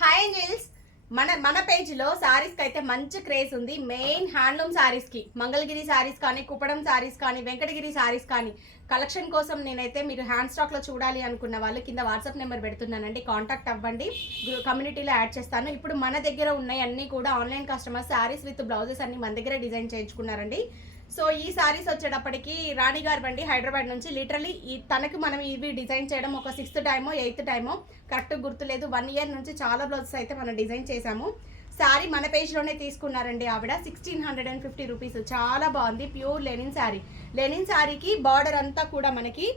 Hi angels, మన పేజ్లో శారీస్కి అయితే మంచి క్రేజ్ ఉంది. మెయిన్ హ్యాండ్లూమ్ శారీస్కి, మంగళగిరి శారీస్ కానీ, కుప్పడం శారీస్ కానీ, వెంకటగిరి శారీస్ కానీ కలెక్షన్ కోసం నేనైతే మీరు హ్యాండ్ స్టాక్లో చూడాలి అనుకున్న వాళ్ళు కింద వాట్సాప్ నెంబర్ పెడుతున్నానండి, కాంటాక్ట్ అవ్వండి, కమ్యూనిటీలో యాడ్ చేస్తాను. ఇప్పుడు మన దగ్గర ఉన్నాయి అన్నీ కూడా online customers saris with blouses అన్ని మన దగ్గర డిజైన్ చేయించుకున్నారండి. సో ఈ శారీస్ వచ్చేటప్పటికి రాణి గారు బండి హైదరాబాద్ నుంచి లిటరలీ తనకి మనం ఇవి డిజైన్ చేయడం ఒక 6th టైమో 8th టైమో కరెక్ట్ గుర్తులేదు. 1 ఇయర్ నుంచి చాలా బ్లౌజెస్ అయితే మనం డిజైన్ చేసాము. శారీ మన పేజ్లోనే తీసుకున్నారండి ఆవిడ. 1650 రూపీస్, చాలా బాగుంది. Pure linen sari. లెనిన్ శారీకి బార్డర్ అంతా కూడా మనకి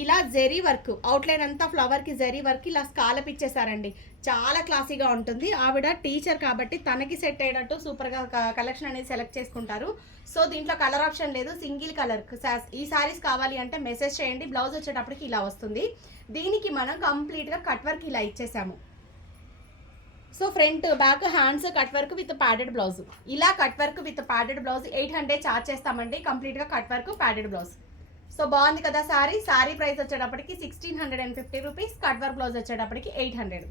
ఇలా జెరీ వర్క్, అవుట్లైన్ అంతా ఫ్లవర్కి జెరీ వర్క్ ఇలా స్కాలప్ ఇచ్చేసారండి. చాలా క్లాసీగా ఉంటుంది. ఆవిడ టీచర్ కాబట్టి తనకి సెట్ అయ్యేటట్టు సూపర్గా కలెక్షన్ అనేది సెలెక్ట్ చేసుకుంటారు. సో దీంట్లో కలర్ ఆప్షన్ లేదు, సింగిల్ కలర్. ఈ శారీస్ కావాలి అంటే మెసేజ్ చేయండి. బ్లౌజ్ వచ్చేటప్పటికి ఇలా వస్తుంది. దీనికి మనం కంప్లీట్గా కట్ వర్క్ ఇలా ఇచ్చేసాము. So front back hands cut work with padded blouse. ఇలా cut work with padded blouse 800 charge చేస్తామండి. కంప్లీట్గా cut work padded blouse. So బాగుంది కదా శారీ. శారీ ప్రైస్ వచ్చేటప్పటికి 1650 రూపీస్, కట్ వర్క్ బ్లౌజ్ వచ్చేటప్పటికి 800.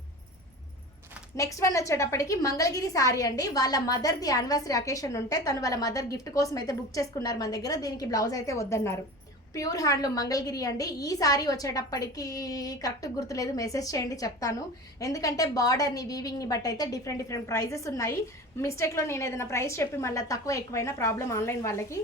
నెక్స్ట్ వన్ వచ్చేటప్పటికి మంగళగిరి శారీ అండి. వాళ్ళ మదర్ది యానివర్సరీ అకేషన్ ఉంటే తను వాళ్ళ మదర్ గిఫ్ట్ కోసం అయితే బుక్ చేసుకున్నారు మన దగ్గర. దీనికి బ్లౌజ్ అయితే వద్దన్నారు. ప్యూర్ హ్యాండ్లూమ్ మంగళగిరి అండి. ఈ శారీ వచ్చేటప్పటికి కరెక్ట్ గుర్తులేదు, మెసేజ్ చేయండి చెప్తాను. ఎందుకంటే బార్డర్ని వీవింగ్ని బట్టి అయితే డిఫరెంట్ ప్రైజెస్ ఉన్నాయి. మిస్టేక్లో నేను ఏదైనా ప్రైస్ చెప్పి మళ్ళీ తక్కువ ఎక్కువైనా ప్రాబ్లం ఆన్లైన్ వాళ్ళకి.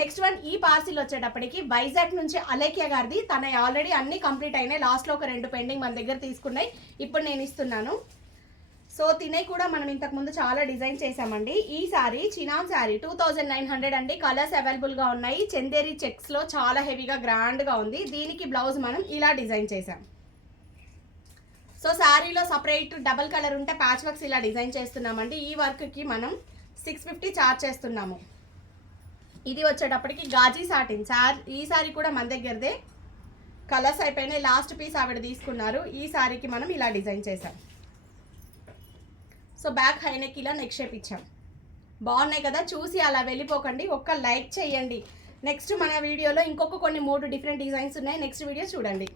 నెక్స్ట్ వన్ ఈ పార్సిల్ వచ్చేటప్పటికి వైజాగ్ నుంచి అలేఖ్య గారిది. తన ఆల్రెడీ అన్ని కంప్లీట్ అయినాయి. లాస్ట్లో ఒక 2 పెండింగ్ మన దగ్గర తీసుకున్నాయి. ఇప్పుడు నేను ఇస్తున్నాను. సో తినే కూడా మనం ఇంతకుముందు చాలా డిజైన్ చేసామండి. ఈ శారీ చినాన్ శారీ 2900 అండి. కలర్స్ అవైలబుల్గా ఉన్నాయి. చందేరి చెక్స్లో చాలా హెవీగా గ్రాండ్గా ఉంది. దీనికి బ్లౌజ్ మనం ఇలా డిజైన్ చేసాం. సో శారీలో సపరేట్ డబల్ కలర్ ఉంటే ప్యాచ్ వర్క్స్ ఇలా డిజైన్ చేస్తున్నామండి. ఈ వర్క్కి మనం 650 చార్జ్ చేస్తున్నాము. ఇది వచ్చేటప్పటికి గాజీ సాటిన్. ఈ శారీ కూడా మన దగ్గరదే. కలర్స్ అయిపోయినాయి. లాస్ట్ పీస్ ఆవిడ తీసుకున్నారు. ఈ శారీకి మనం ఇలా డిజైన్ చేసాం. సో బ్యాక్ హైనెక్ ఇలా నెక్ షేప్ ఇచ్చాం. బాగున్నాయి కదా. చూసి అలా వెళ్ళిపోకండి, ఒక్క లైక్ చేయండి. నెక్స్ట్ మన వీడియోలో ఇంకొక కొన్ని 3 డిఫరెంట్ డిజైన్స్ ఉన్నాయి. నెక్స్ట్ వీడియో చూడండి.